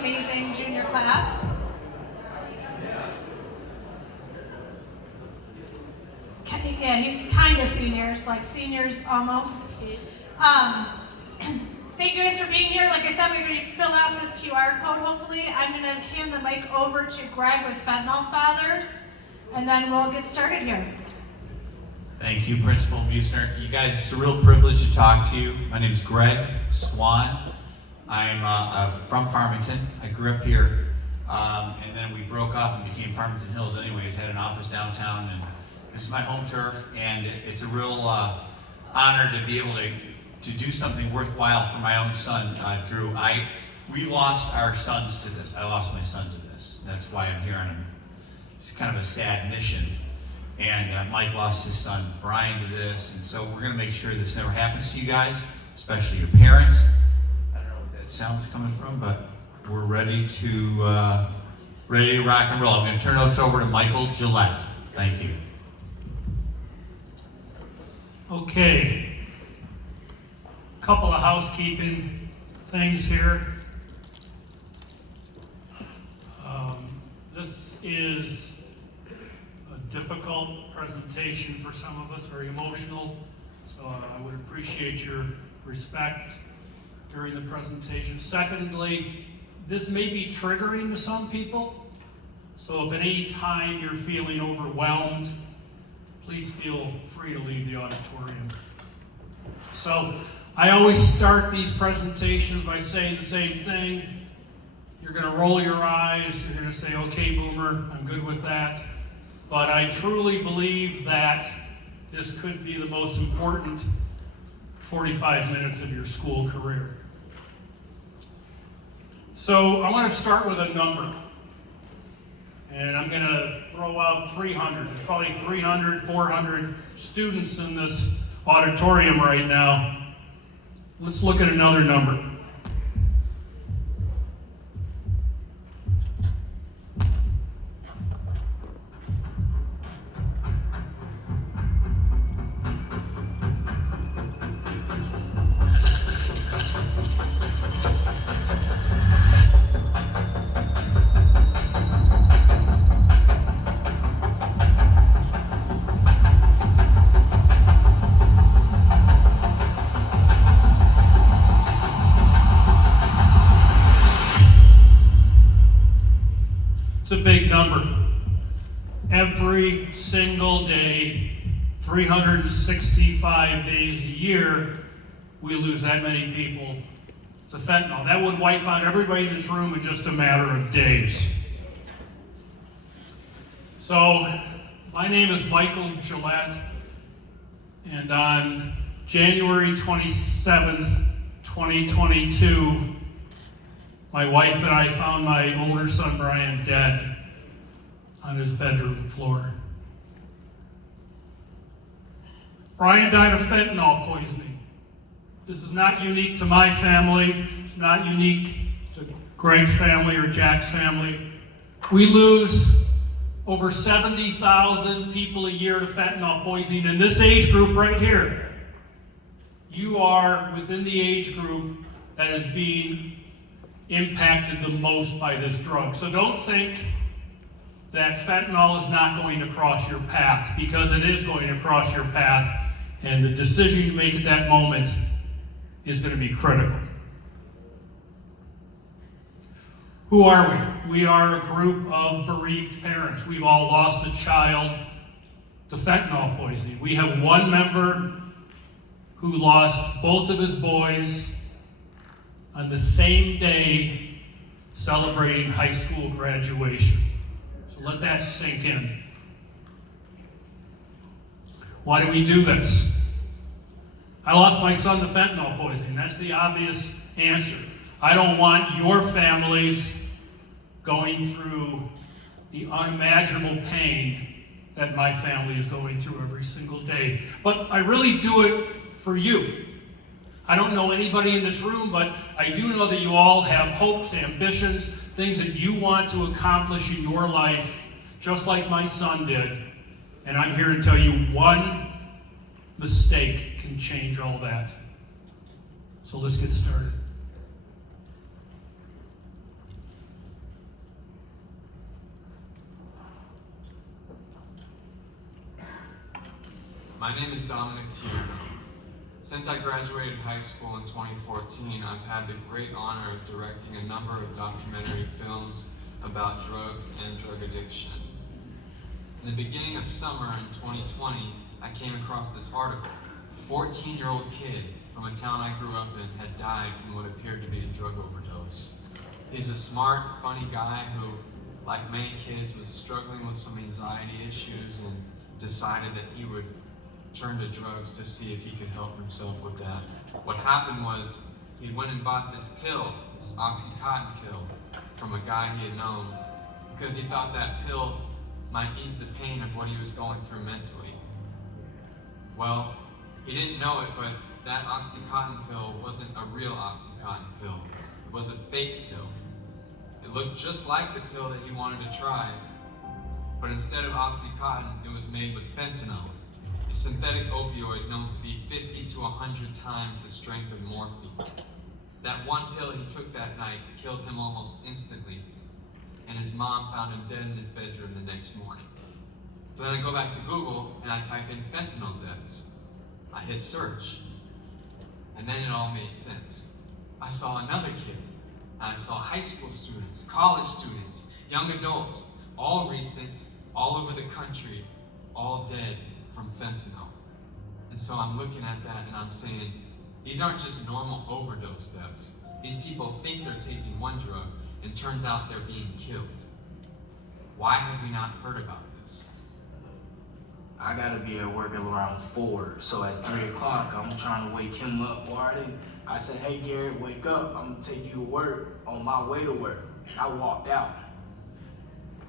amazing junior class. Yeah, he kind of seniors, like seniors almost. Thank you guys for being here. Like I said, we're going to fill out this QR code, hopefully. I'm going to hand the mic over to Greg with Fentanyl Fathers, and then we'll get started here. Thank you, Principal Buessner. You guys, it's a real privilege to talk to you. My name is Greg Swan. I'm from Farmington. I grew up here, and then we broke off and became Farmington Hills anyways, had an office downtown, and this is my home turf, and it's a real honor to be able to do something worthwhile for my own son, Drew. We lost our sons to this. I lost my son to this. That's why I'm here, and it's kind of a sad mission. And Mike lost his son, Brian, to this, and so we're going to make sure this never happens to you guys, especially your parents. I don't know where that sound's coming from, but we're ready to rock and roll. I'm going to turn this over to Michael Gillette. Thank you. Okay. Couple of housekeeping things here. This is a difficult presentation for some of us, very emotional, so I would appreciate your respect during the presentation. Secondly, this may be triggering to some people, so if at any time you're feeling overwhelmed, please feel free to leave the auditorium. So, I always start these presentations by saying the same thing. You're going to roll your eyes, you're going to say, okay, Boomer, I'm good with that. But I truly believe that this could be the most important 45 minutes of your school career. So I want to start with a number. And I'm going to throw out 300. There's probably 300, 400 students in this auditorium right now. Let's look at another number. It's a big number. Every single day, 365 days a year, we lose that many people to fentanyl. That would wipe out everybody in this room in just a matter of days. So, my name is Michael Gillette, and on January 27th, 2022, my wife and I found my older son, Brian, dead on his bedroom floor. Brian died of fentanyl poisoning. This is not unique to my family. It's not unique to Greg's family or Jack's family. We lose over 70,000 people a year to fentanyl poisoning in this age group right here. You are within the age group that is being impacted the most by this drug. So don't think that fentanyl is not going to cross your path, because it is going to cross your path, and the decision you make at that moment is going to be critical. Who are we? We are a group of bereaved parents. We've all lost a child to fentanyl poisoning. We have one member who lost both of his boys on the same day celebrating high school graduation. So let that sink in. Why do we do this? I lost my son to fentanyl poisoning. That's the obvious answer. I don't want your families going through the unimaginable pain that my family is going through every single day. But I really do it for you. I don't know anybody in this room, but I do know that you all have hopes, ambitions, things that you want to accomplish in your life, just like my son did. And I'm here to tell you one mistake can change all that. So let's get started. Since I graduated high school in 2014, I've had the great honor of directing a number of documentary films about drugs and drug addiction. In the beginning of summer in 2020, I came across this article. A 14-year-old kid from a town I grew up in had died from what appeared to be a drug overdose. He's a smart, funny guy who, like many kids, was struggling with some anxiety issues and decided that he would turn to drugs to see if he could help himself with that. What happened was he went and bought this pill, this Oxycontin pill, from a guy he had known because he thought that pill might ease the pain of what he was going through mentally. Well, he didn't know it, but that Oxycontin pill wasn't a real Oxycontin pill. It was a fake pill. It looked just like the pill that he wanted to try, but instead of Oxycontin, it was made with fentanyl, a synthetic opioid known to be 50 to 100 times the strength of morphine. That one pill he took that night killed him almost instantly, and his mom found him dead in his bedroom the next morning. So then I go back to Google and I type in fentanyl deaths. I hit search, and then it all made sense. I saw another kid, and I saw high school students, college students, young adults, all recent, all over the country, all dead from fentanyl. And so I'm looking at that and I'm saying, these aren't just normal overdose deaths. These people think they're taking one drug, and turns out they're being killed. Why have we not heard about this? I gotta be at work at around 4, so at 3 o'clock, I'm trying to wake him up. I said, hey Garrett, wake up, I'm gonna take you to work on my way to work. And I walked out.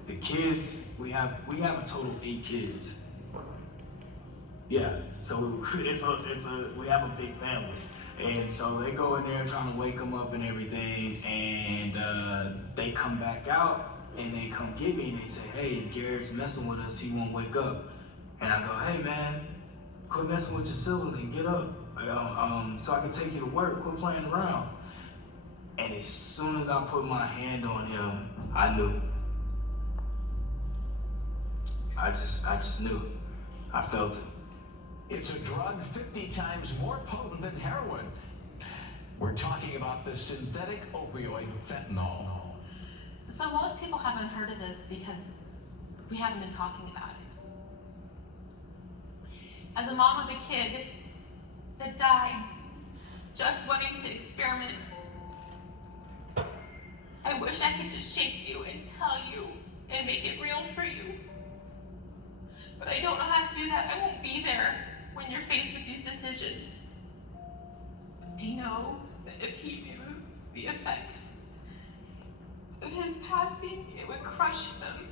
The kids, we have a total of 8 kids. Yeah, so we have a big family. And so they go in there trying to wake him up and everything, and they come back out and they come get me and they say, hey, Garrett's messing with us, he won't wake up. And I go, hey man, quit messing with your siblings and get up. So I can take you to work, quit playing around. And as soon as I put my hand on him, I knew. I just knew. I felt it. It's a drug 50 times more potent than heroin. We're talking about the synthetic opioid fentanyl. So most people haven't heard of this because we haven't been talking about it. As a mom of a kid that died just wanting to experiment, I wish I could just shake you and tell you and make it real for you. But I don't know how to do that. I won't be there when you're faced with these decisions. I know that if he knew the effects of his passing, it would crush him.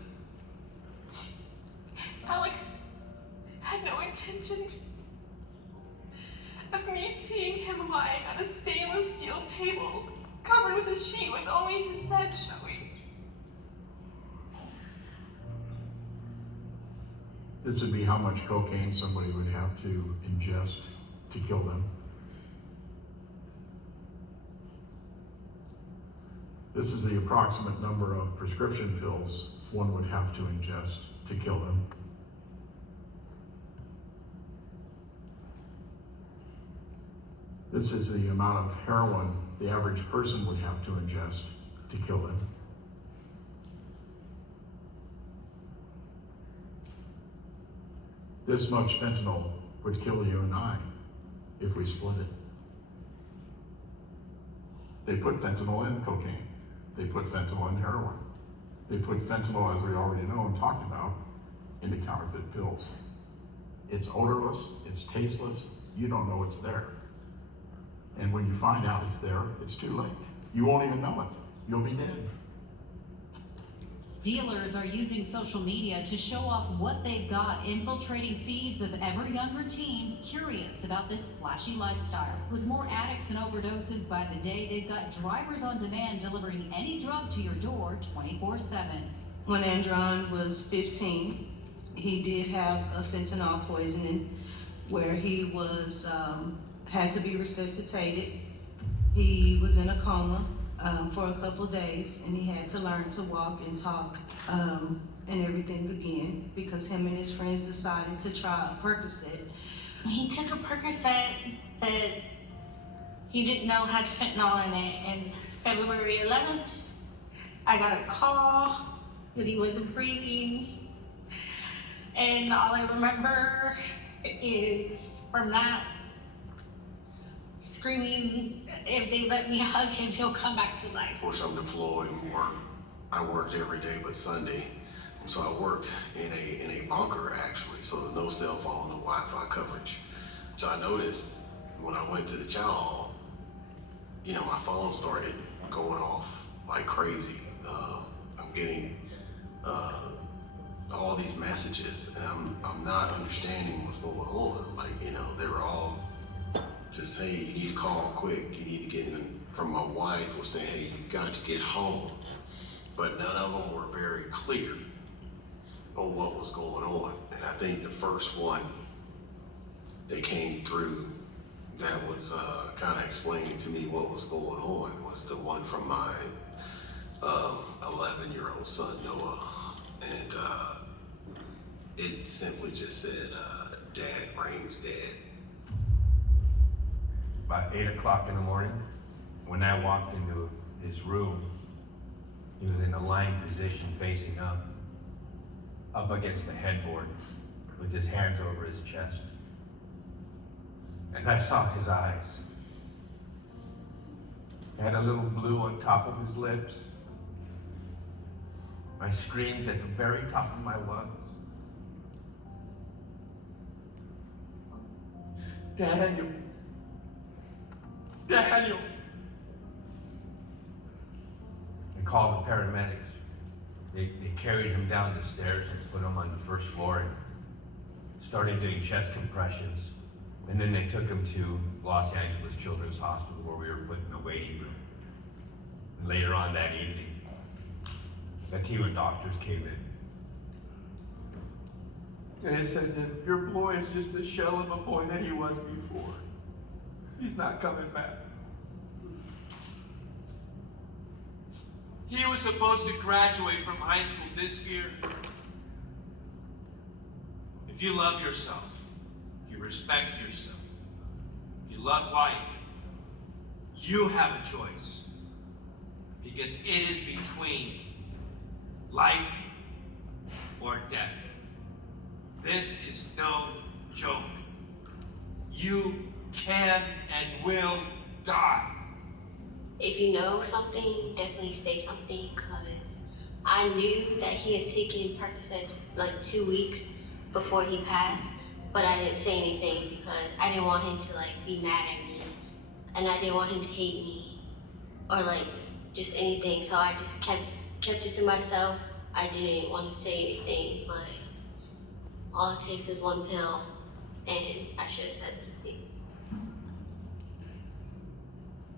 Alex had no intentions of me seeing him lying on a stainless steel table covered with a sheet with only his head showing. This would be how much cocaine somebody would have to ingest to kill them. This is the approximate number of prescription pills one would have to ingest to kill them. This is the amount of heroin the average person would have to ingest to kill them. This much fentanyl would kill you and I if we split it. They put fentanyl in cocaine. They put fentanyl in heroin. They put fentanyl, as we already know and talked about, into counterfeit pills. It's odorless, it's tasteless, you don't know it's there. And when you find out it's there, it's too late. You won't even know it. You'll be dead. Dealers are using social media to show off what they've got, infiltrating feeds of ever younger teens curious about this flashy lifestyle. With more addicts and overdoses by the day, they've got drivers on demand delivering any drug to your door 24/7. When Andron was 15, he did have a fentanyl poisoning where he was had to be resuscitated. He was in a coma for a couple days, and he had to learn to walk and talk and everything again because him and his friends decided to try a Percocet. He took a Percocet that he didn't know had fentanyl in it. And February 11th, I got a call that he wasn't breathing. And all I remember is from that, screaming, if they let me hug him, he'll come back to life. Of course, I'm deployed and I worked every day but Sunday. So I worked in a bunker actually, so no cell phone, no Wi-Fi coverage. So I noticed when I went to the chow hall, you know, my phone started going off like crazy. I'm getting all these messages, and I'm not understanding what's going on. Like, you know, they were all just saying, you need to call quick, you need to get in. From my wife was saying, hey, you've got to get home. But none of them were very clear on what was going on. And I think the first one that came through that was kind of explaining to me what was going on was the one from my 11-year-old son, Noah. And it simply just said, Dad, Brain's dead. About 8 o'clock in the morning, when I walked into his room, he was in a lying position facing up against the headboard with his hands over his chest. And I saw his eyes. He had a little blue on top of his lips. I screamed at the very top of my lungs. Daniel! Daniel! I called the paramedics. They carried him down the stairs and put him on the first floor and started doing chest compressions. And then they took him to Los Angeles Children's Hospital where we were put in a waiting room. And later on that evening, a team of doctors came in. And it said that your boy is just a shell of a boy that he was before. He's not coming back. He was supposed to graduate from high school this year. If you love yourself, you respect yourself, you love life, you have a choice. Because it is between life or death. This is no joke. You can and will die. If you know something, definitely say something, because I knew that he had taken Percocet like 2 weeks before he passed, but I didn't say anything because I didn't want him to like be mad at me, and I didn't want him to hate me or like just anything. So I just kept it to myself. I didn't want to say anything, but all it takes is one pill, and I should have said something.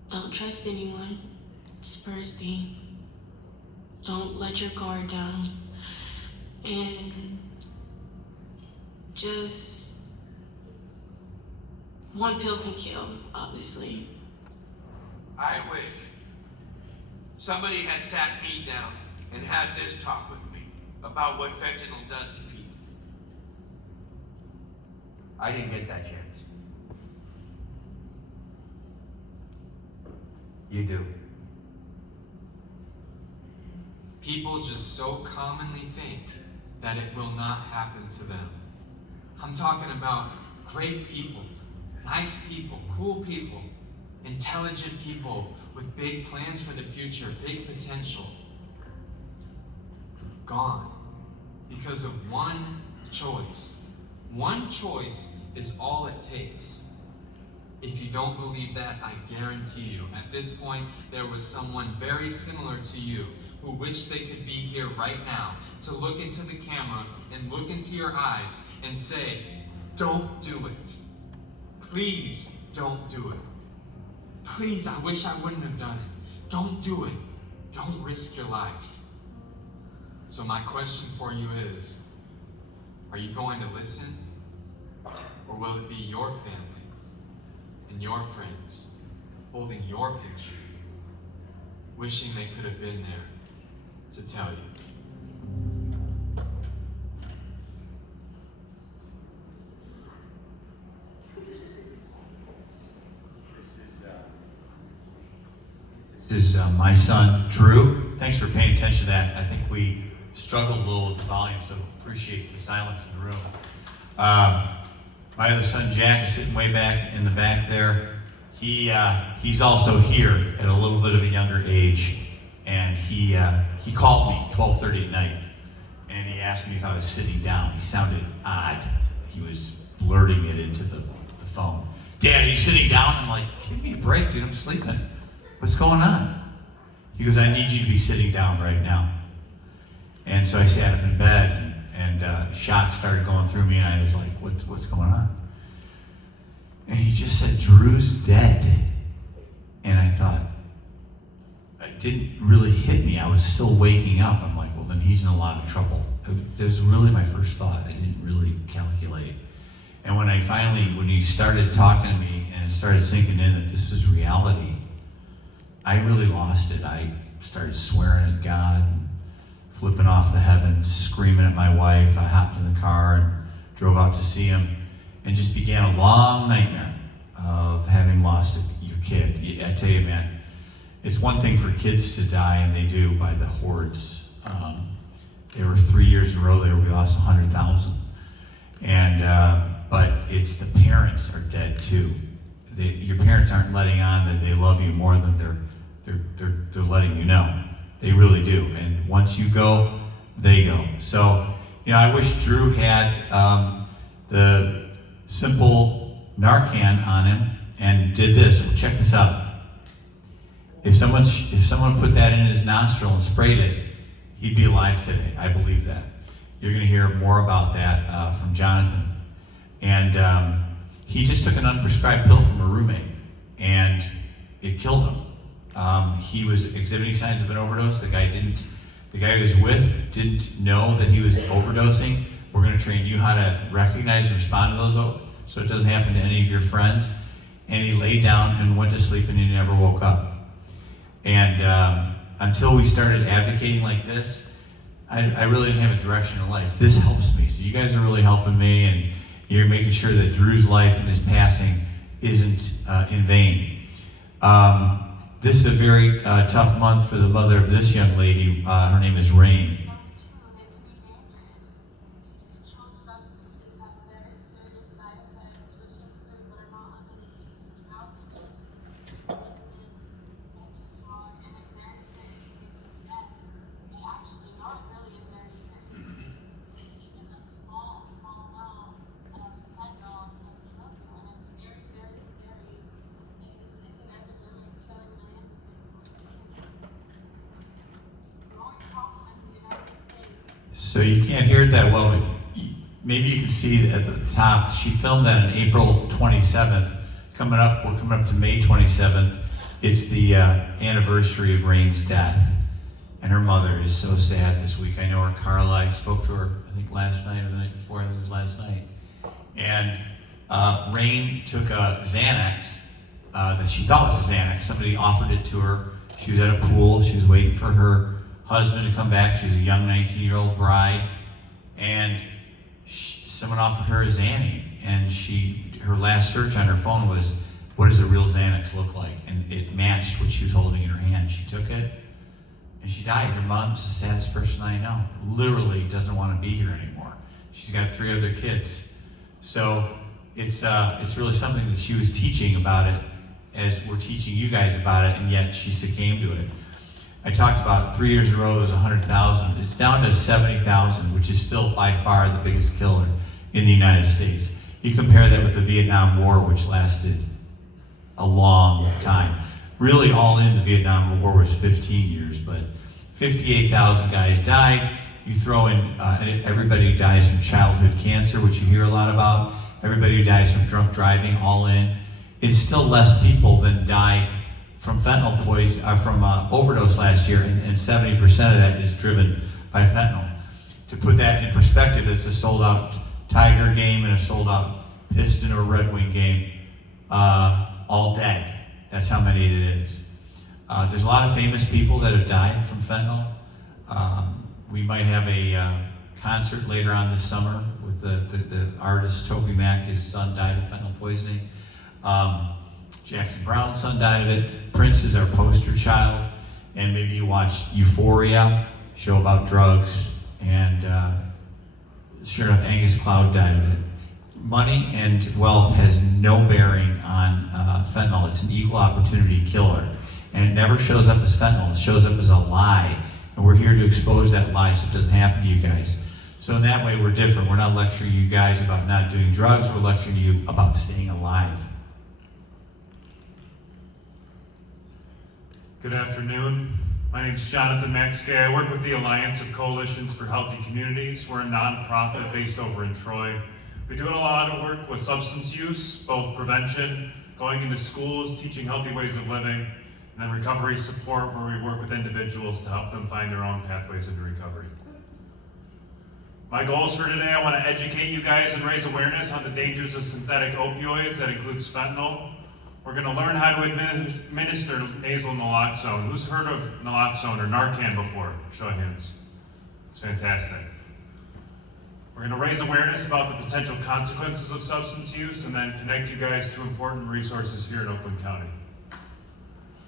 Don't trust anyone. It's first thing. Don't let your guard down. And just one pill can kill, obviously. I wish somebody had sat me down and had this talk with me about what fentanyl does to people. I didn't get that chance. You do. People just so commonly think that it will not happen to them. I'm talking about great people, nice people, cool people, intelligent people with big plans for the future, big potential. Gone because of one choice. One choice is all it takes. If you don't believe that, I guarantee you, at this point, there was someone very similar to you who wished they could be here right now to look into the camera and look into your eyes and say, don't do it. Please don't do it. Please, I wish I wouldn't have done it. Don't do it. Don't risk your life. So my question for you is, are you going to listen? Or will it be your family and your friends holding your picture, wishing they could have been there to tell you? is my son, Drew. Thanks for paying attention to that. I think we struggled a little with the volume, so appreciate the silence in the room. My other son, Jack, is sitting way back in the back there. He's also here at a little bit of a younger age, and he called me 12:30 at night, and he asked me if I was sitting down. He sounded odd. He was blurting it into the phone. Dad, are you sitting down? I'm like, give me a break, dude, I'm sleeping. What's going on? He goes, I need you to be sitting down right now. And so I sat up in bed, and shock started going through me, and I was like, what's going on? And he just said, Drew's dead. And I thought, it didn't really hit me. I was still waking up. I'm like, well, then he's in a lot of trouble. That was really my first thought. I didn't really calculate. And when he started talking to me and it started sinking in that this was reality, I really lost it. I started swearing at God, and flipping off the heavens, screaming at my wife. I hopped in the car and drove out to see him, and just began a long nightmare of having lost your kid. I tell you, man, it's one thing for kids to die, and they do, by the hordes. There were 3 years in a row there we lost 100,000. But it's the parents are dead too. Your parents aren't letting on that they love you more than they're letting you know. They really do. And once you go, they go. So, I wish Drew had the simple Narcan on him and did this. Well, check this out. If someone put that in his nostril and sprayed it, he'd be alive today. I believe that. You're going to hear more about that from Jonathan. And he just took an unprescribed pill from a roommate, and it killed him. He was exhibiting signs of an overdose. The guy he was with didn't know that he was overdosing. We're going to train you how to recognize and respond to those so it doesn't happen to any of your friends. And he laid down and went to sleep, and he never woke up. And until we started advocating like this, I really didn't have a direction in life. This helps me. So you guys are really helping me, and you're making sure that Drew's life and his passing isn't in vain. This is a very tough month for the mother of this young lady. Her name is Rain. So you can't hear it that well, but maybe you can see at the top, she filmed that on April 27th. We're coming up to May 27th. It's the anniversary of Rain's death. And her mother is so sad this week. I know her, Carla. I spoke to her, I think last night or the night before. I think it was last night. And Rain took a Xanax that she thought was a Xanax. Somebody offered it to her. She was at a pool. She was waiting for her husband to come back. She was a young 19-year-old bride, and someone offered her a Xanny, and her last search on her phone was, what does a real Xanax look like? And it matched what she was holding in her hand. She took it, and she died. Her mom's the saddest person I know. Literally doesn't want to be here anymore. She's got 3 other kids. So it's really something that she was teaching about it as we're teaching you guys about it, and yet she succumbed to it. I talked about 3 years in a row, it was 100,000. It's down to 70,000, which is still by far the biggest killer in the United States. You compare that with the Vietnam War, which lasted a long time. Really, all in the Vietnam War was 15 years, but 58,000 guys died. You throw in everybody who dies from childhood cancer, which you hear a lot about, everybody who dies from drunk driving, all in. It's still less people than died from fentanyl poison, from overdose last year, and 70% of that is driven by fentanyl. To put that in perspective, it's a sold-out Tiger game and a sold-out Piston or Red Wing game, all dead. That's how many it is. There's a lot of famous people that have died from fentanyl. We might have a concert later on this summer with the artist Toby Mac. His son died of fentanyl poisoning. Jackson Brown's son died of it. Prince is our poster child. And maybe you watched Euphoria, show about drugs, and sure enough, Angus Cloud died of it. Money and wealth has no bearing on fentanyl. It's an equal opportunity killer. And it never shows up as fentanyl. It shows up as a lie. And we're here to expose that lie so it doesn't happen to you guys. So in that way, we're different. We're not lecturing you guys about not doing drugs. We're lecturing you about staying alive. Good afternoon. My name is Jonathan Maxkay. I work with the Alliance of Coalitions for Healthy Communities. We're a nonprofit based over in Troy. We do a lot of work with substance use, both prevention, going into schools, teaching healthy ways of living, and then recovery support, where we work with individuals to help them find their own pathways into recovery. My goals for today, I want to educate you guys and raise awareness on the dangers of synthetic opioids. That includes fentanyl. We're going to learn how to administer nasal naloxone. Who's heard of naloxone or Narcan before? Show of hands. It's fantastic. We're going to raise awareness about the potential consequences of substance use and then connect you guys to important resources here in Oakland County.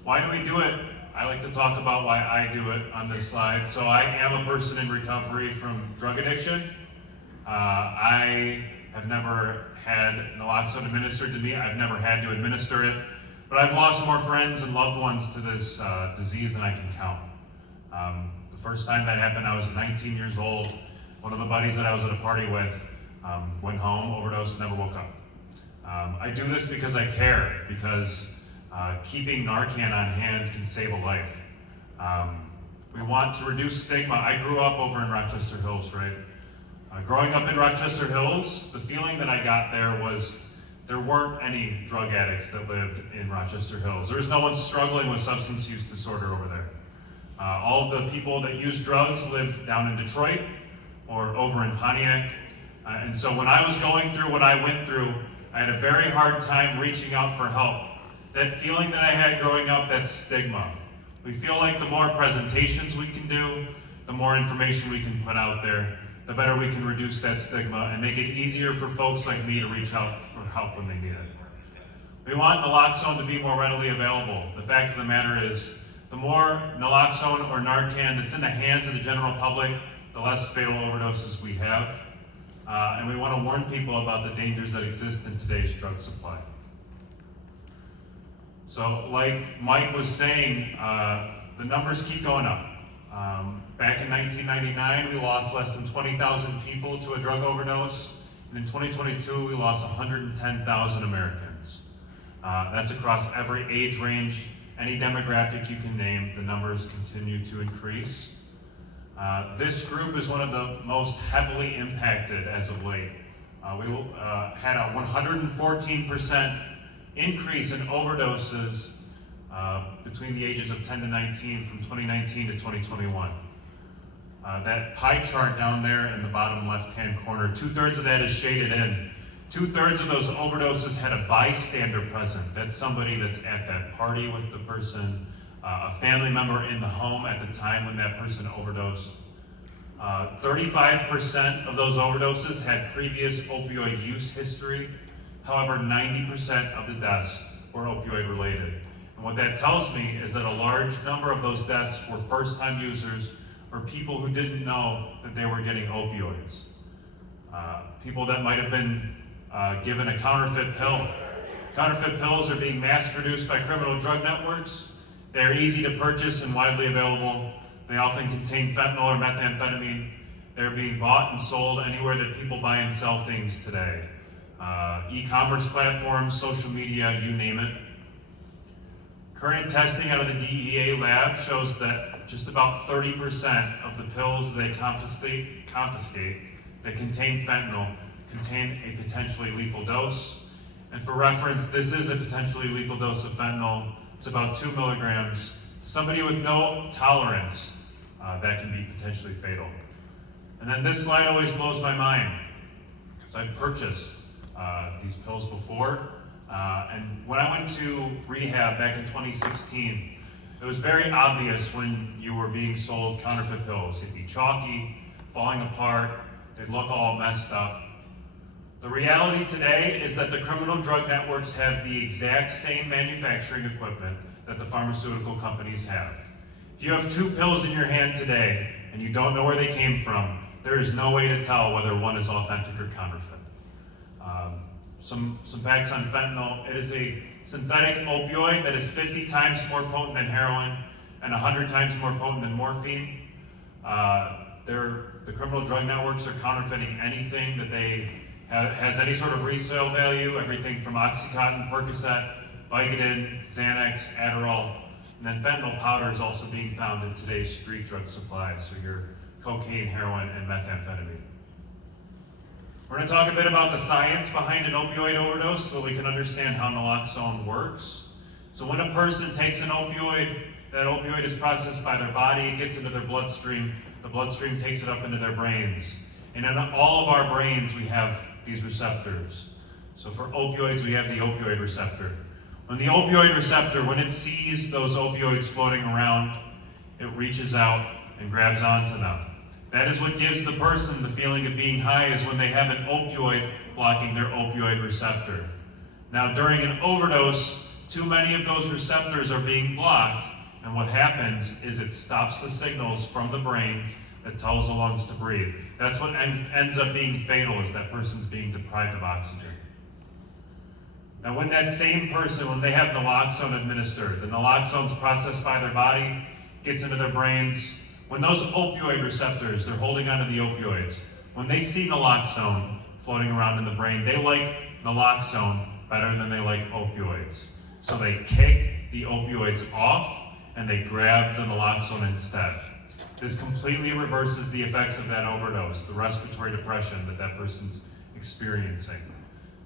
Why do we do it? I like to talk about why I do it on this slide. So I am a person in recovery from drug addiction. I have never had naloxone administered to me. I've never had to administer it, but I've lost more friends and loved ones to this disease than I can count. The first time that happened, I was 19 years old. One of the buddies that I was at a party with went home, overdosed, never woke up. I do this because I care, because keeping Narcan on hand can save a life. We want to reduce stigma. I grew up over in Rochester Hills, right? Growing up in Rochester Hills, the feeling that I got there was there weren't any drug addicts that lived in Rochester Hills. There was no one struggling with substance use disorder over there. All of the people that used drugs lived down in Detroit or over in Pontiac. And so when I was going through what I went through, I had a very hard time reaching out for help. That feeling that I had growing up, that stigma. We feel like the more presentations we can do, the more information we can put out there, the better we can reduce that stigma and make it easier for folks like me to reach out for help when they need it. We want naloxone to be more readily available. The fact of the matter is, the more naloxone or Narcan that's in the hands of the general public, the less fatal overdoses we have. And we want to warn people about the dangers that exist in today's drug supply. So like Mike was saying, the numbers keep going up. Back in 1999, we lost less than 20,000 people to a drug overdose. And in 2022, we lost 110,000 Americans. That's across every age range, any demographic you can name. The numbers continue to increase. This group is one of the most heavily impacted as of late. We had a 114% increase in overdoses between the ages of 10 to 19 from 2019 to 2021. That pie chart down there in the bottom left-hand corner, 2/3 of that is shaded in. 2/3 of those overdoses had a bystander present. That's somebody that's at that party with the person, a family member in the home at the time when that person overdosed. 35% of those overdoses had previous opioid use history. However, 90% of the deaths were opioid related. And what that tells me is that a large number of those deaths were first-time users or people who didn't know that they were getting opioids. People that might have been given a counterfeit pill. Counterfeit pills are being mass-produced by criminal drug networks. They're easy to purchase and widely available. They often contain fentanyl or methamphetamine. They're being bought and sold anywhere that people buy and sell things today. E-commerce platforms, social media, you name it. Current testing out of the DEA lab shows that just about 30% of the pills they confiscate that contain fentanyl contain a potentially lethal dose. And for reference, this is a potentially lethal dose of fentanyl. It's about 2 milligrams. To somebody with no tolerance, that can be potentially fatal. And then this slide always blows my mind, because I've purchased these pills before. And when I went to rehab back in 2016, it was very obvious when you were being sold counterfeit pills. It'd be chalky, falling apart, they'd look all messed up. The reality today is that the criminal drug networks have the exact same manufacturing equipment that the pharmaceutical companies have. If you have 2 pills in your hand today and you don't know where they came from, there is no way to tell whether one is authentic or counterfeit. Some facts on fentanyl. It is a synthetic opioid that is 50 times more potent than heroin and 100 times more potent than morphine. The criminal drug networks are counterfeiting anything that has any sort of resale value, everything from Oxycontin, Percocet, Vicodin, Xanax, Adderall, and then fentanyl powder is also being found in today's street drug supply, so your cocaine, heroin, and methamphetamine. We're going to talk a bit about the science behind an opioid overdose so we can understand how naloxone works. So when a person takes an opioid, that opioid is processed by their body, it gets into their bloodstream, the bloodstream takes it up into their brains. And in all of our brains, we have these receptors. So for opioids, we have the opioid receptor. When the opioid receptor, when it sees those opioids floating around, it reaches out and grabs onto them. That is what gives the person the feeling of being high, is when they have an opioid blocking their opioid receptor. Now, during an overdose, too many of those receptors are being blocked, and what happens is it stops the signals from the brain that tells the lungs to breathe. That's what ends up being fatal, is that person's being deprived of oxygen. Now, when that same person, when they have naloxone administered, the naloxone's processed by their body, gets into their brains. When those opioid receptors, they're holding onto the opioids, when they see naloxone floating around in the brain, they like naloxone better than they like opioids. So they kick the opioids off and they grab the naloxone instead. This completely reverses the effects of that overdose, the respiratory depression that that person's experiencing.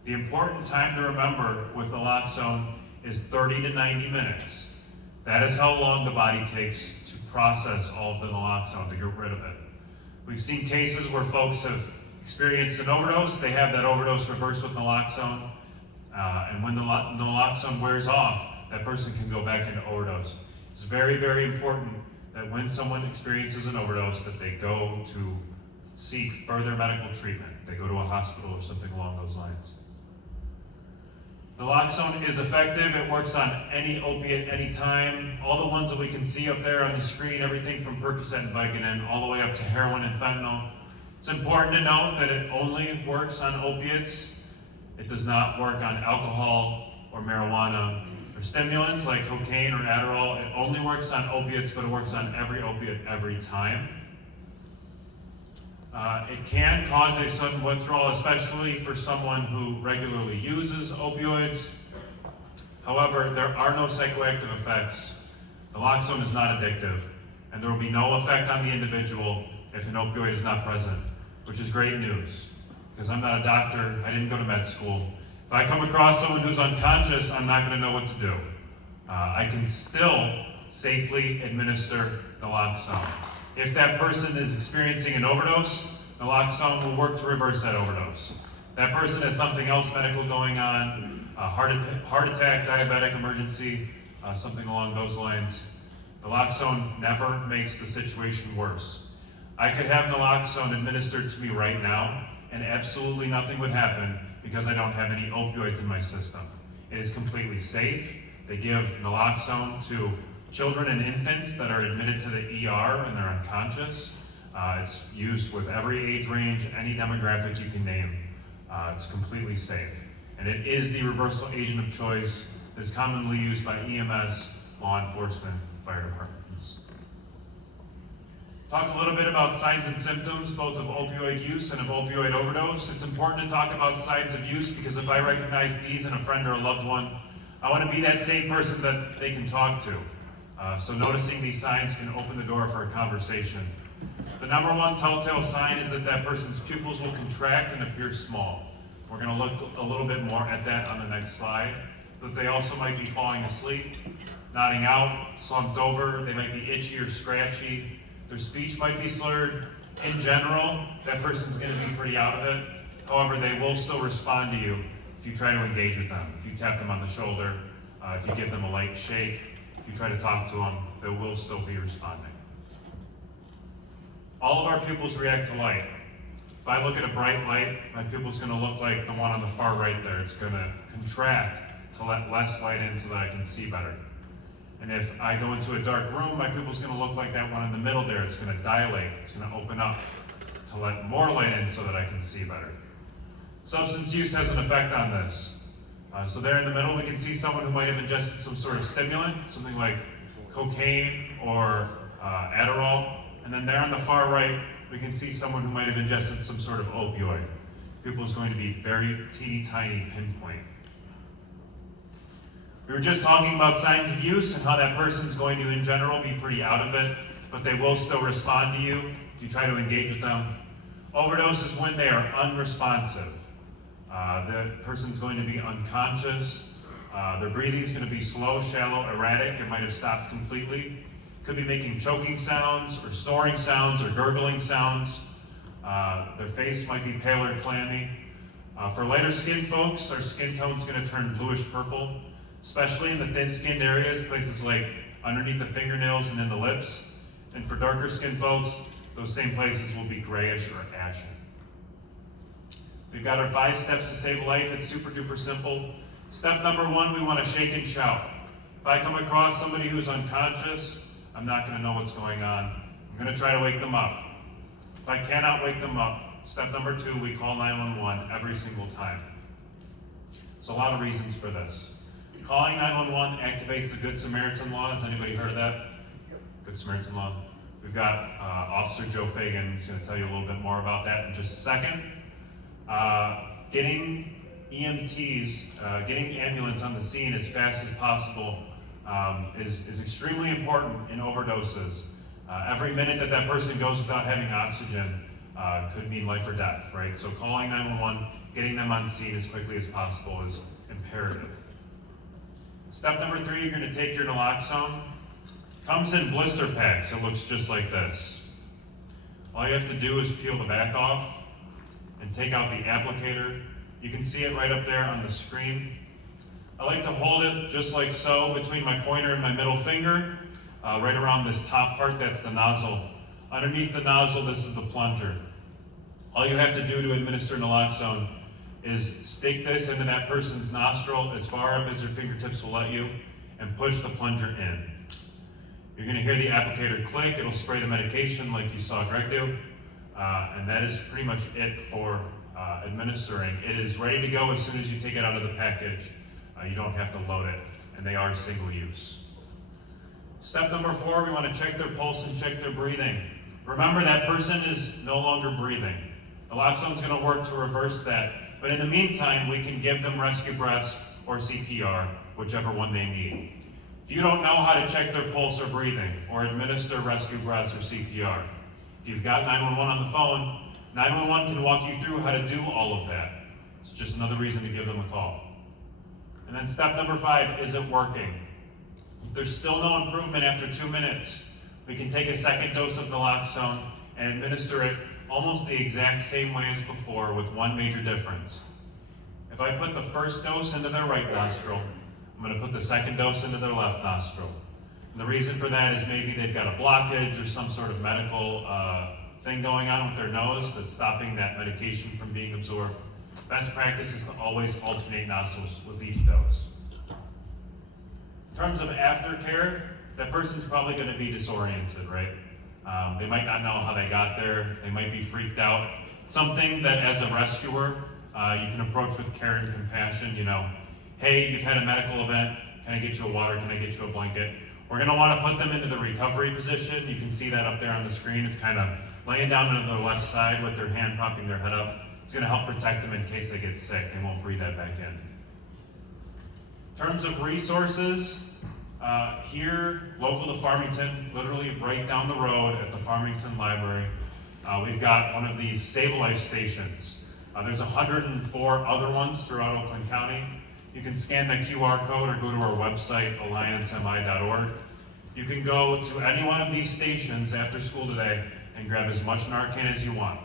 The important time to remember with naloxone is 30 to 90 minutes. That is how long the body takes to process all of the naloxone, to get rid of it. We've seen cases where folks have experienced an overdose, they have that overdose reversed with naloxone, and when the naloxone wears off, that person can go back into overdose. It's very, very important that when someone experiences an overdose, that they go to seek further medical treatment. They go to a hospital or something along those lines. Naloxone is effective. It works on any opiate, anytime. All the ones that we can see up there on the screen, everything from Percocet and Vicodin, all the way up to heroin and fentanyl. It's important to note that it only works on opiates. It does not work on alcohol or marijuana or stimulants like cocaine or Adderall. It only works on opiates, but it works on every opiate every time. It can cause a sudden withdrawal, especially for someone who regularly uses opioids. However, there are no psychoactive effects. Naloxone is not addictive, and there will be no effect on the individual if an opioid is not present, which is great news, because I'm not a doctor, I didn't go to med school. If I come across someone who's unconscious, I'm not going to know what to do. I can still safely administer naloxone. If that person is experiencing an overdose, naloxone will work to reverse that overdose. That person has something else medical going on, heart attack, diabetic emergency, something along those lines. Naloxone never makes the situation worse. I could have naloxone administered to me right now, and absolutely nothing would happen because I don't have any opioids in my system. It is completely safe. They give naloxone to children and infants that are admitted to the ER and they're unconscious. It's used with every age range, any demographic you can name. It's completely safe. And it is the reversal agent of choice that's commonly used by EMS, law enforcement, fire departments. Talk a little bit about signs and symptoms, both of opioid use and of opioid overdose. It's important to talk about signs of use because if I recognize these in a friend or a loved one, I want to be that safe person that they can talk to. So noticing these signs can open the door for a conversation. The number one telltale sign is that that person's pupils will contract and appear small. We're going to look a little bit more at that on the next slide. But they also might be falling asleep, nodding out, slumped over. They might be itchy or scratchy. Their speech might be slurred. In general, that person's going to be pretty out of it. However, they will still respond to you if you try to engage with them. If you tap them on the shoulder, if you give them a light shake, if you try to talk to them, they will still be responding. All of our pupils react to light. If I look at a bright light, my pupil's gonna look like the one on the far right there. It's gonna contract to let less light in so that I can see better. And if I go into a dark room, my pupil's gonna look like that one in the middle there. It's gonna dilate, it's gonna open up to let more light in so that I can see better. Substance use has an effect on this. So there in the middle, we can see someone who might have ingested some sort of stimulant, something like cocaine or Adderall. And then there on the far right, we can see someone who might have ingested some sort of opioid. Pupil is going to be very teeny tiny pinpoint. We were just talking about signs of use and how that person's going to, in general, be pretty out of it, but they will still respond to you if you try to engage with them. Overdose is when they are unresponsive. The person's going to be unconscious. Their breathing is going to be slow, shallow, erratic. It might have stopped completely. Could be making choking sounds or snoring sounds or gurgling sounds. Their face might be pale or clammy. For lighter skinned folks, our skin tone's going to turn bluish purple, especially in the thin-skinned areas, places like underneath the fingernails and in the lips. And for darker skinned folks, those same places will be grayish or ashen. We've got our 5 steps to save life. It's super duper simple. Step number 1, we want to shake and shout. If I come across somebody who's unconscious, I'm not going to know what's going on. I'm going to try to wake them up. If I cannot wake them up, step number 2, we call 911 every single time. There's a lot of reasons for this. Calling 911 activates the Good Samaritan law. Has anybody heard of that? Good Samaritan law. We've got Officer Joe Fagan who's going to tell you a little bit more about that in just a second. Getting EMTs, getting ambulance on the scene as fast as possible is extremely important in overdoses. Every minute that person goes without having oxygen could mean life or death, right? So calling 911, getting them on scene as quickly as possible is imperative. Step number 3, you're going to take your naloxone. Comes in blister packs. It looks just like this. All you have to do is peel the back off and take out the applicator. You can see it right up there on the screen. I like to hold it just like so between my pointer and my middle finger, right around this top part, that's the nozzle. Underneath the nozzle, this is the plunger. All you have to do to administer naloxone is stick this into that person's nostril as far up as your fingertips will let you and push the plunger in. You're going to hear the applicator click. It'll spray the medication like you saw Greg do. And that is pretty much it for administering. It is ready to go as soon as you take it out of the package. You don't have to load it, and they are single use. Step number 4, we want to check their pulse and check their breathing. Remember, that person is no longer breathing. Naloxone is going to work to reverse that, but in the meantime, we can give them rescue breaths or CPR, whichever one they need. If you don't know how to check their pulse or breathing, or administer rescue breaths or CPR, if you've got 911 on the phone, 911 can walk you through how to do all of that. It's just another reason to give them a call. And then step number 5, is it working? If there's still no improvement after 2 minutes, we can take a second dose of naloxone and administer it almost the exact same way as before, with one major difference. If I put the first dose into their right nostril, I'm going to put the second dose into their left nostril. And the reason for that is maybe they've got a blockage or some sort of medical thing going on with their nose that's stopping that medication from being absorbed. Best practice is to always alternate nostrils with each dose. In terms of aftercare, that person's probably going to be disoriented, right? They might not know how they got there. They might be freaked out. Something that as a rescuer, you can approach with care and compassion. You know, hey, you've had a medical event. Can I get you a water? Can I get you a blanket? We're going to want to put them into the recovery position. You can see that up there on the screen. It's kind of laying down to their left side with their hand propping their head up. It's going to help protect them in case they get sick. They won't breathe that back in. In terms of resources, here, local to Farmington, literally right down the road at the Farmington Library, we've got one of these Save a Life stations. There's 104 other ones throughout Oakland County. You can scan the QR code or go to our website, alliancemi.org. You can go to any one of these stations after school today and grab as much Narcan as you want.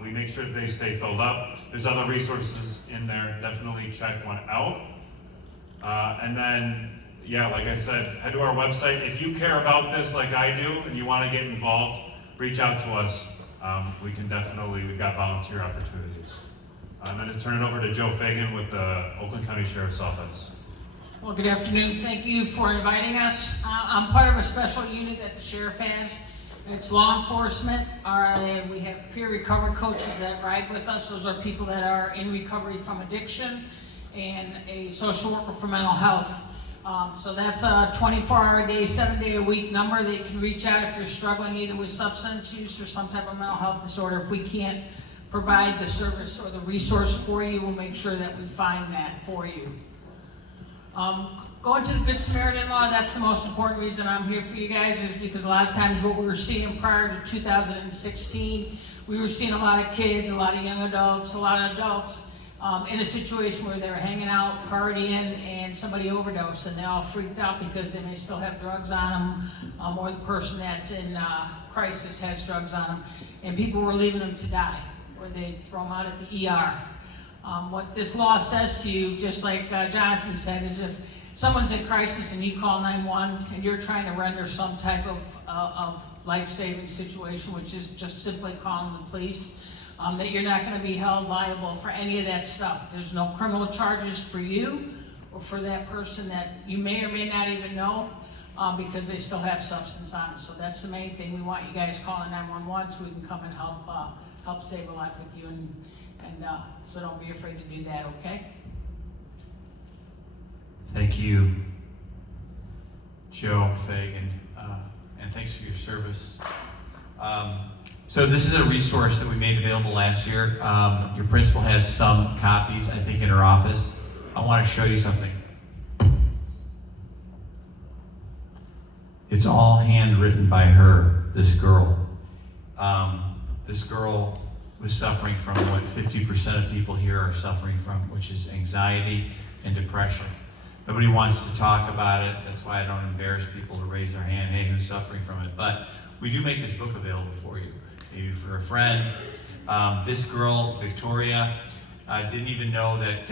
We make sure that they stay filled up. There's other resources in there. Definitely check one out. And then, yeah, like I said, head to our website. If you care about this like I do and you want to get involved, reach out to us. we've got volunteer opportunities. I'm going to turn it over to Joe Fagan with the Oakland County Sheriff's Office. Well, good afternoon. Thank you for inviting us. I'm part of a special unit that the sheriff has. It's law enforcement. We have peer recovery coaches that ride with us. Those are people that are in recovery from addiction, and a social worker for mental health. So that's a 24-hour-a-day, 7-day-a-week number. They can reach out if you're struggling either with substance use or some type of mental health disorder. If we can't provide the service or the resource for you, we'll make sure that we find that for you. Going to the Good Samaritan Law, that's the most important reason I'm here for you guys, is because a lot of times what we were seeing prior to 2016, we were seeing a lot of kids, a lot of young adults, a lot of adults in a situation where they were hanging out, partying, and somebody overdosed, and they all freaked out because they may still have drugs on them, or the person that's in crisis has drugs on them, and people were leaving them to die, or they'd throw them out at the ER. What this law says to you, just like Jonathan said, is if someone's in crisis and you call 911 and you're trying to render some type of life-saving situation, which is just simply calling the police, that you're not going to be held liable for any of that stuff. There's no criminal charges for you or for that person that you may or may not even know, because they still have substance on it. So that's the main thing. We want you guys calling 911 so we can come and help save a life with you, and so don't be afraid to do that, okay? Thank you, Joe Fagan, and thanks for your service. So this is a resource that we made available last year. Your principal has some copies, I think, in her office. I want to show you something. It's all handwritten by her, this girl. This girl was suffering from what 50% of people here are suffering from, which is anxiety and depression. Nobody wants to talk about it. That's why I don't embarrass people to raise their hand, hey, who's suffering from it? But we do make this book available for you, maybe for a friend. This girl, Victoria, didn't even know that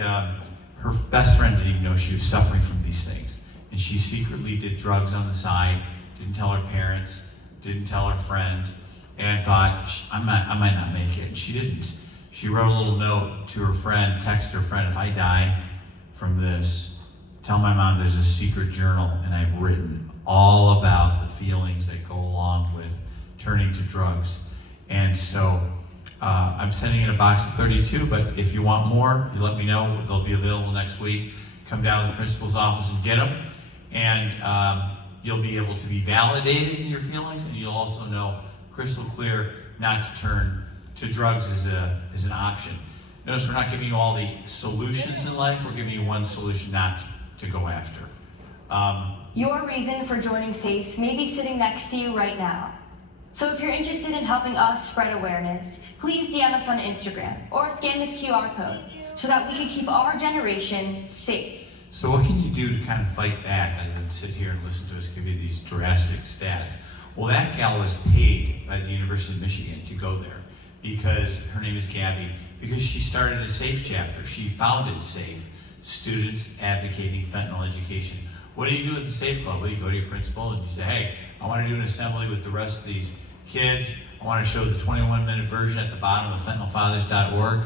her best friend didn't even know she was suffering from these things. And she secretly did drugs on the side, didn't tell her parents, didn't tell her friend, and thought, I might not make it. And she didn't. She wrote a little note to her friend, texted her friend, if I die from this, tell my mom there's a secret journal and I've written all about the feelings that go along with turning to drugs. And so I'm sending in a box of 32, but if you want more, you let me know. They'll be available next week. Come down to the principal's office and get them. And you'll be able to be validated in your feelings, and you'll also know crystal clear not to turn to drugs as an option. Notice we're not giving you all the solutions in life, we're giving you one solution not to go after. Your reason for joining SAFE may be sitting next to you right now. So if you're interested in helping us spread awareness, please DM us on Instagram or scan this QR code so that we can keep our generation safe. So what can you do to kind of fight back and then sit here and listen to us give you these drastic stats? Well, that gal was paid by the University of Michigan to go there because her name is Gabby, because she started a SAFE chapter. She founded SAFE, Students Advocating Fentanyl Education. What do you do with the SAFE Club? Well, you go to your principal and you say, hey, I want to do an assembly with the rest of these kids. I want to show the 21-minute version at the bottom of fentanylfathers.org.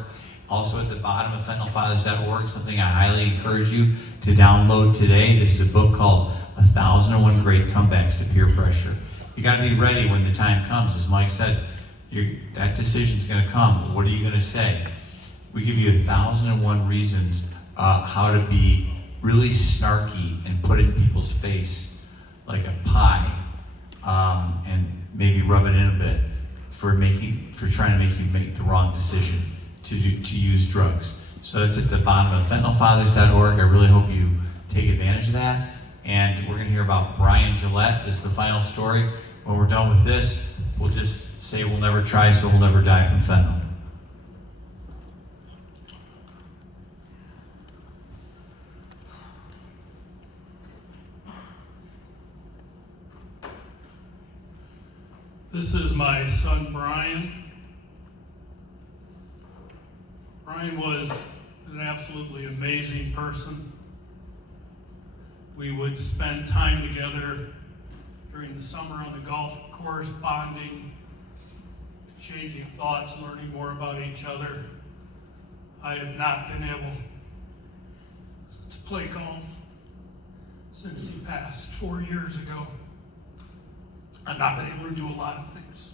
Also at the bottom of fentanylfathers.org, something I highly encourage you to download today. This is a book called 1001 Great Comebacks to Peer Pressure. You got to be ready when the time comes. As Mike said, that decision's going to come. What are you going to say? We give you 1001 reasons how to be really snarky and put it in people's face like a pie, and maybe rub it in a bit for trying to make you make the wrong decision to use drugs. So that's at the bottom of fentanylfathers.org. I really hope you take advantage of that. And we're going to hear about Brian Gillette. This is the final story. When we're done with this, we'll just say we'll never try, so we'll never die from fentanyl. This is my son, Brian. Brian was an absolutely amazing person. We would spend time together during the summer on the golf course, bonding, exchanging thoughts, learning more about each other. I have not been able to play golf since he passed 4 years ago. I've not been able to do a lot of things.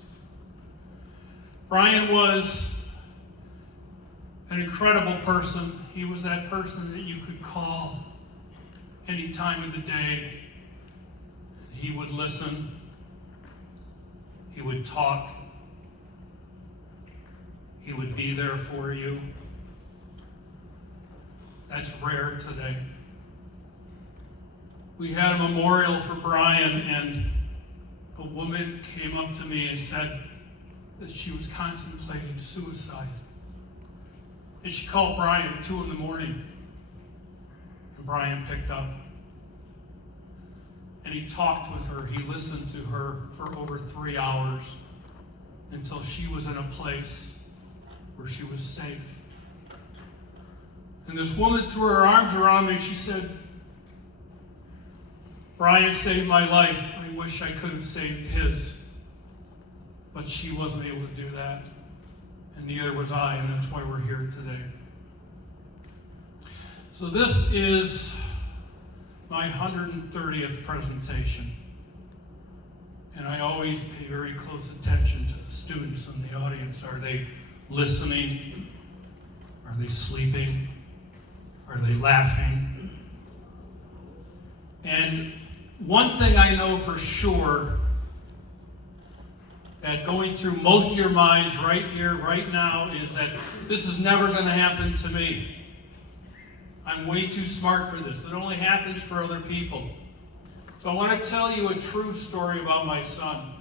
Brian was an incredible person. He was that person that you could call any time of the day. He would listen. He would talk. He would be there for you. That's rare today. We had a memorial for Brian, and a woman came up to me and said that she was contemplating suicide. And she called Brian at 2 in the morning. And Brian picked up. And he talked with her. He listened to her for over 3 hours until she was in a place where she was safe. And this woman threw her arms around me and she said, "Brian saved my life. I wish I could have saved his." But she wasn't able to do that. And neither was I, and that's why we're here today. So this is my 130th presentation. And I always pay very close attention to the students in the audience. Are they listening? Are they sleeping? Are they laughing? And one thing I know for sure, that going through most of your minds right here, right now, is that this is never going to happen to me. I'm way too smart for this. It only happens for other people. So I want to tell you a true story about my son.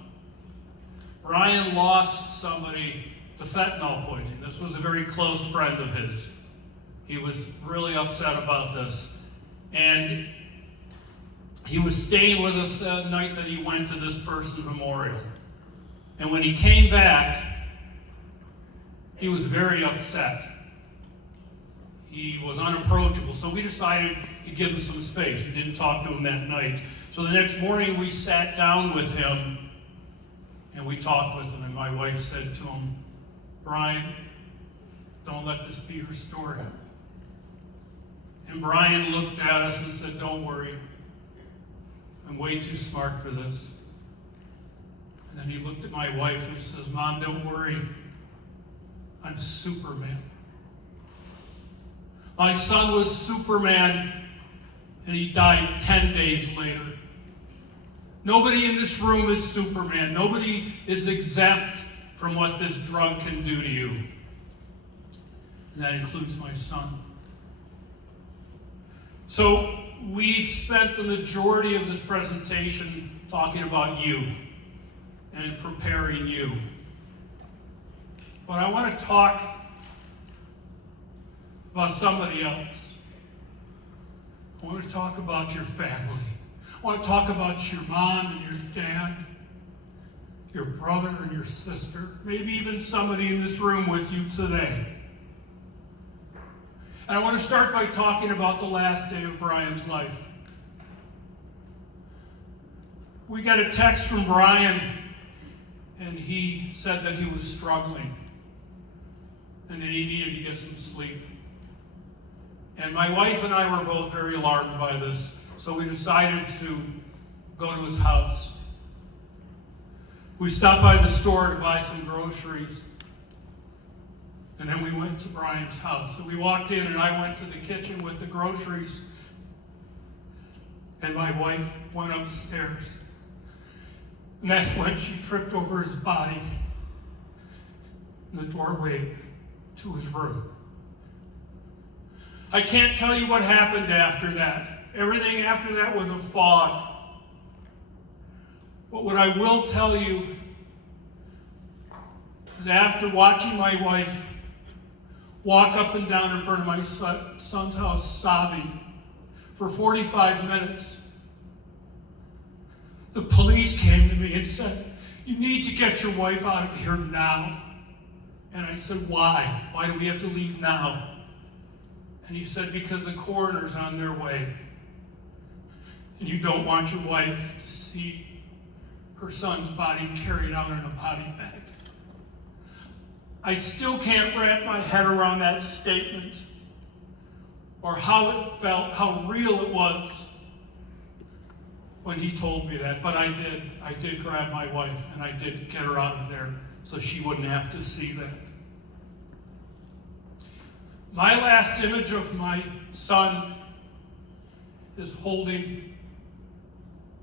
Brian lost somebody to fentanyl poisoning. This was a very close friend of his. He was really upset about this. And he was staying with us that night that he went to this person's memorial. And when he came back, he was very upset. He was unapproachable, so we decided to give him some space. We didn't talk to him that night. So the next morning we sat down with him and we talked with him, and my wife said to him, "Brian, don't let this be your story." And Brian looked at us and said, "Don't worry. I'm way too smart for this." And then he looked at my wife and he says, "Mom, don't worry. I'm Superman." My son was Superman, and he died 10 days later. Nobody in this room is Superman. Nobody is exempt from what this drug can do to you. And that includes my son. So we've spent the majority of this presentation talking about you and preparing you. But I want to talk about somebody else. I want to talk about your family. I want to talk about your mom and your dad, your brother and your sister, maybe even somebody in this room with you today. And I want to start by talking about the last day of Brian's life. We got a text from Brian, and he said that he was struggling and that he needed to get some sleep. And my wife and I were both very alarmed by this, so we decided to go to his house. We stopped by the store to buy some groceries, and then we went to Brian's house. And we walked in, and I went to the kitchen with the groceries, and my wife went upstairs. And that's when she tripped over his body in the doorway to his room. I can't tell you what happened after that. Everything after that was a fog. But what I will tell you is after watching my wife walk up and down in front of my son's house sobbing for 45 minutes, the police came to me and said, "You need to get your wife out of here now." And I said, "Why? Why do we have to leave now?" And he said, "Because the coroner's on their way. And you don't want your wife to see her son's body carried out in a body bag." I still can't wrap my head around that statement, or how it felt, how real it was when he told me that. But I did grab my wife, and I did get her out of there so she wouldn't have to see that. My last image of my son is holding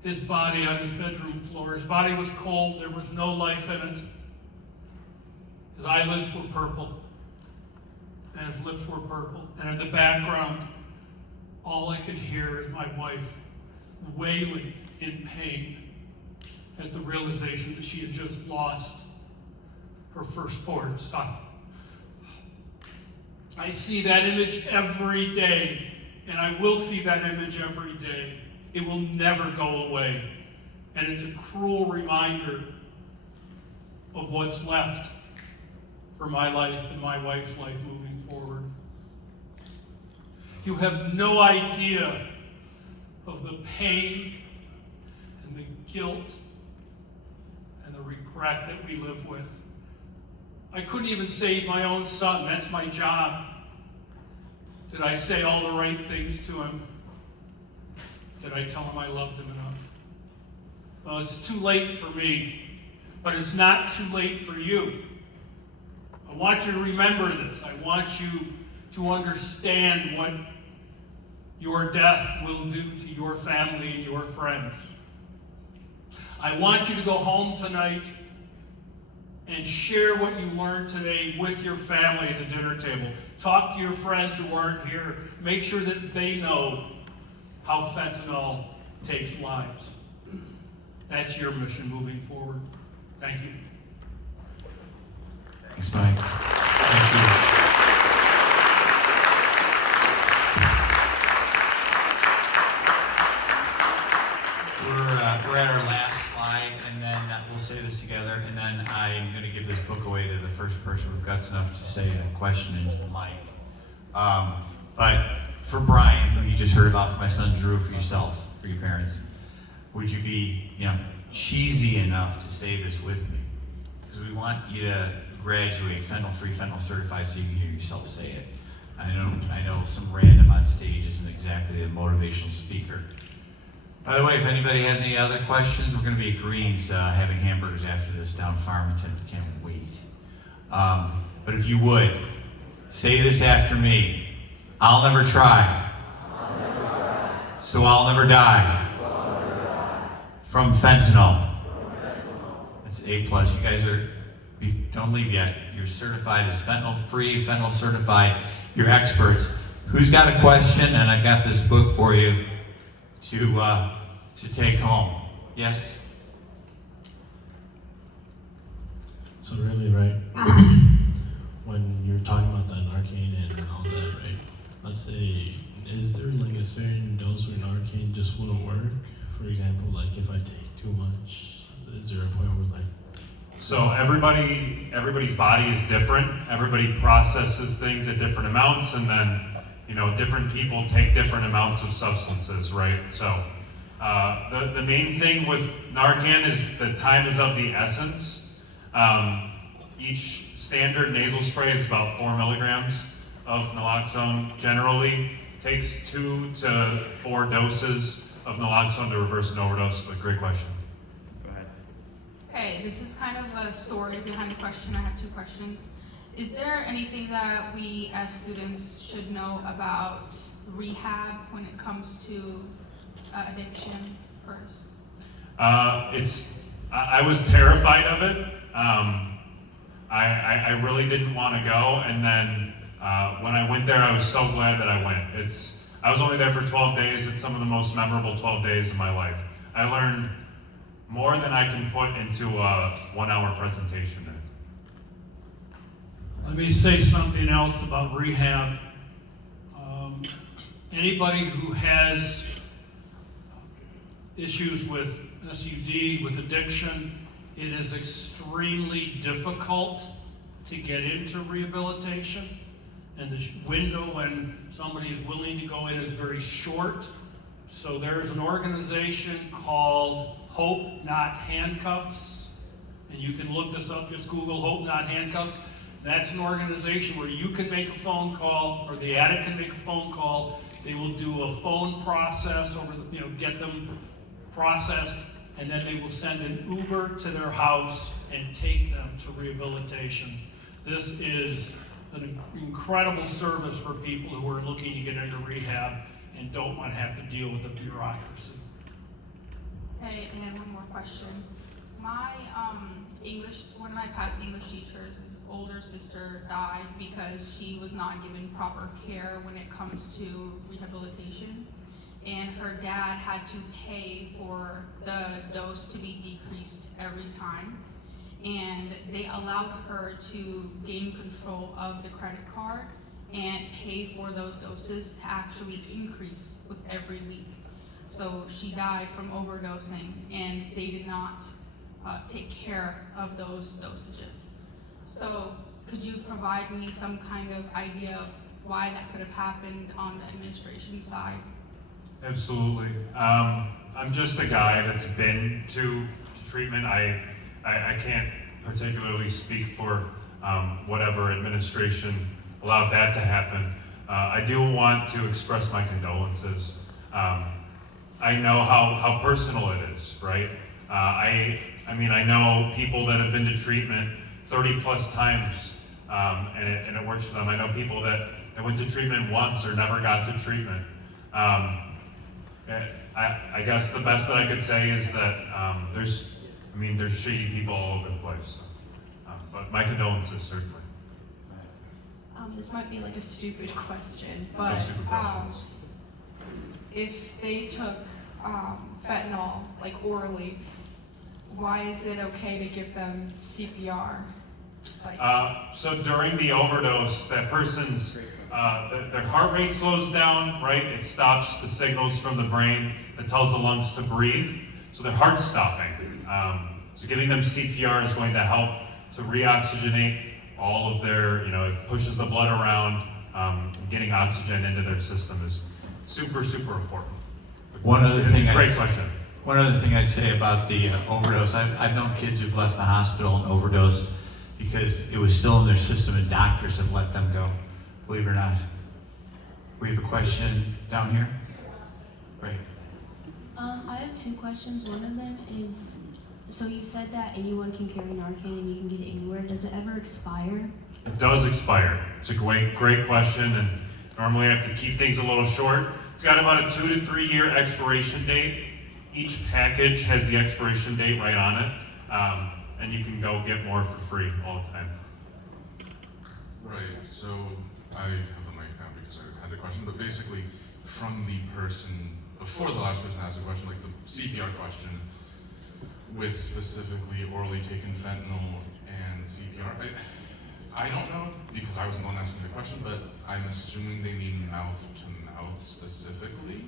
his body on his bedroom floor. His body was cold, there was no life in it. His eyelids were purple, and his lips were purple. And in the background, all I could hear is my wife wailing in pain at the realization that she had just lost her firstborn son. I see that image every day, and I will see that image every day. It will never go away. And it's a cruel reminder of what's left for my life and my wife's life moving forward. You have no idea of the pain and the guilt and the regret that we live with. I couldn't even save my own son. That's my job. Did I say all the right things to him? Did I tell him I loved him enough? Well, it's too late for me, but it's not too late for you. I want you to remember this. I want you to understand what your death will do to your family and your friends. I want you to go home tonight and share what you learned today with your family at the dinner table. Talk to your friends who aren't here. Make sure that they know how fentanyl takes lives. That's your mission moving forward. Thank you. Thanks, Mike. Thank you. We're at our last slide, and then we'll say this together, and then I'm going to give this book away to the first person with guts enough to say a question into the mic. But for Brian, who you just heard about, for my son Drew, for yourself, for your parents, would you be, cheesy enough to say this with me? Because we want you to graduate fentanyl-free, fentanyl-certified, so you can hear yourself say it. I know some random on stage isn't exactly a motivational speaker. By the way, if anybody has any other questions, we're going to be at Green's having hamburgers after this down Farmington. Can't wait. But if you would, say this after me. I'll never try. So I'll never die. From fentanyl. That's A+. You guys don't leave yet. You're certified as fentanyl-free, fentanyl-certified. You're experts. Who's got a question? And I've got this book for you to take home. Yes? So really, right, when you're talking about the Narcan and all that, right, let's say, is there like a certain dose where Narcan just wouldn't work? For example, like if I take too much, is there a point where like... So everybody's body is different. Everybody processes things at different amounts, and then, different people take different amounts of substances, right? So the main thing with Narcan is the time is of the essence. Each standard nasal spray is about 4 milligrams of naloxone. Generally takes 2 to 4 doses of naloxone to reverse an overdose. But great question. Go ahead. Hey, this is kind of a story behind the question. I have 2 questions. Is there anything that we as students should know about rehab when it comes to addiction first? I was terrified of it. I really didn't want to go, and then when I went there, I was so glad that I went. I was only there for 12 days. It's some of the most memorable 12 days of my life. I learned more than I can put into a 1-hour presentation. Let me say something else about rehab. Anybody who has issues with SUD, with addiction, it is extremely difficult to get into rehabilitation. And the window when somebody is willing to go in is very short. So there's an organization called Hope Not Handcuffs. And you can look this up, just Google Hope Not Handcuffs. That's an organization where you can make a phone call, or the addict can make a phone call. They will do a phone process over the, get them processed, and then they will send an Uber to their house and take them to rehabilitation. This is an incredible service for people who are looking to get into rehab and don't want to have to deal with the bureaucracy. Hey, and one more question. One of my past English teachers, his older sister died because she was not given proper care when it comes to rehabilitation. And her dad had to pay for the dose to be decreased every time. And they allowed her to gain control of the credit card and pay for those doses to actually increase with every week. So she died from overdosing, and they did not take care of those dosages. So could you provide me some kind of idea of why that could have happened on the administration side? Absolutely. I'm just a guy that's been to treatment. I can't particularly speak for whatever administration allowed that to happen. I do want to express my condolences. I know how personal it is, right? I know people that have been to treatment 30 plus times, and it works for them. I know people that went to treatment once or never got to treatment. I guess the best that I could say is that there's shady people all over the place. But my condolences, certainly. This might be like a stupid question, No but stupid questions. if they took fentanyl, like orally, why is it okay to give them CPR? So during the overdose, that person's their heart rate slows down, right? It stops the signals from the brain that tells the lungs to breathe. So their heart's stopping. So giving them CPR is going to help to reoxygenate all of their, it pushes the blood around. Getting oxygen into their system is super, super important. One other thing, Great question. One other thing I'd say about the overdose, I've known kids who've left the hospital and overdosed because it was still in their system and doctors have let them go, believe it or not. We have a question down here. Great. I have two questions. One of them is, so you said that anyone can carry Narcan and you can get it anywhere. Does it ever expire? It does expire. It's a great question, and normally I have to keep things a little short. It's got about a 2 to 3 year expiration date. Each package has the expiration date right on it, and you can go get more for free all the time. Right, so I have the mic now because I had a question, but basically from the person, before the last person asked a question, like the CPR question, with specifically orally taken fentanyl and CPR, I don't know, because I wasn't the one asking the question, but I'm assuming they mean mouth to mouth specifically.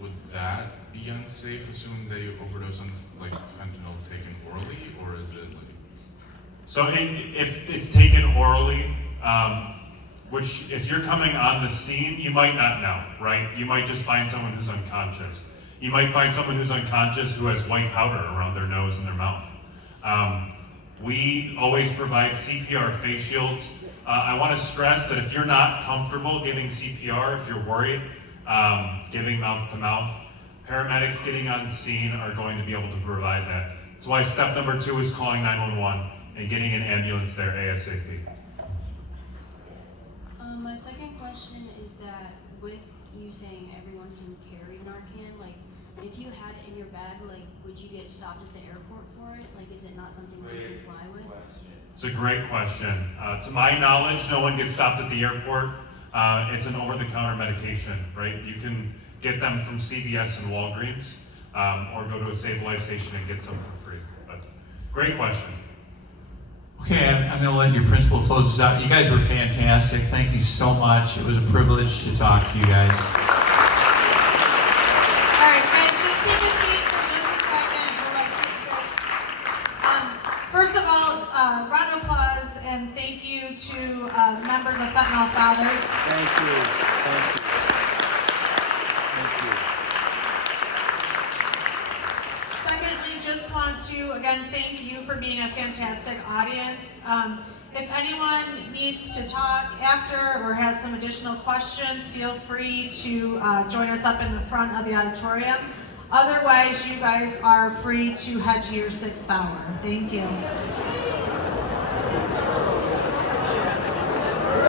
Would that be unsafe, assuming they overdose on like fentanyl taken orally, or is it like? So if it's taken orally, which if you're coming on the scene, you might not know, right? You might just find someone who's unconscious. You might find someone who's unconscious who has white powder around their nose and their mouth. We always provide CPR face shields. I want to stress that if you're not comfortable giving CPR, if you're worried, giving mouth to mouth, paramedics getting on scene are going to be able to provide that. That's why step number 2 is calling 911 and getting an ambulance there ASAP. My second question is that with you saying everyone can carry Narcan, like if you had it in your bag, like would you get stopped at the airport for it? Like is it not something that you can fly with? It's a great question. To my knowledge, no one gets stopped at the airport. It's an over-the-counter medication, right? You can get them from CVS and Walgreens, or go to a Save Life station and get some for free. But great question. Okay, I'm going to let your principal close this out. You guys were fantastic. Thank you so much. It was a privilege to talk to you guys. All right, guys, just take a seat for just a second. We'll take this. First of all, round of applause and thank you to members of Fentanyl Fathers. Thank you. Thank you. Thank you. Secondly, just want to again, thank you for being a fantastic audience. If anyone needs to talk after or has some additional questions, feel free to join us up in the front of the auditorium. Otherwise, you guys are free to head to your 6th hour. Thank you.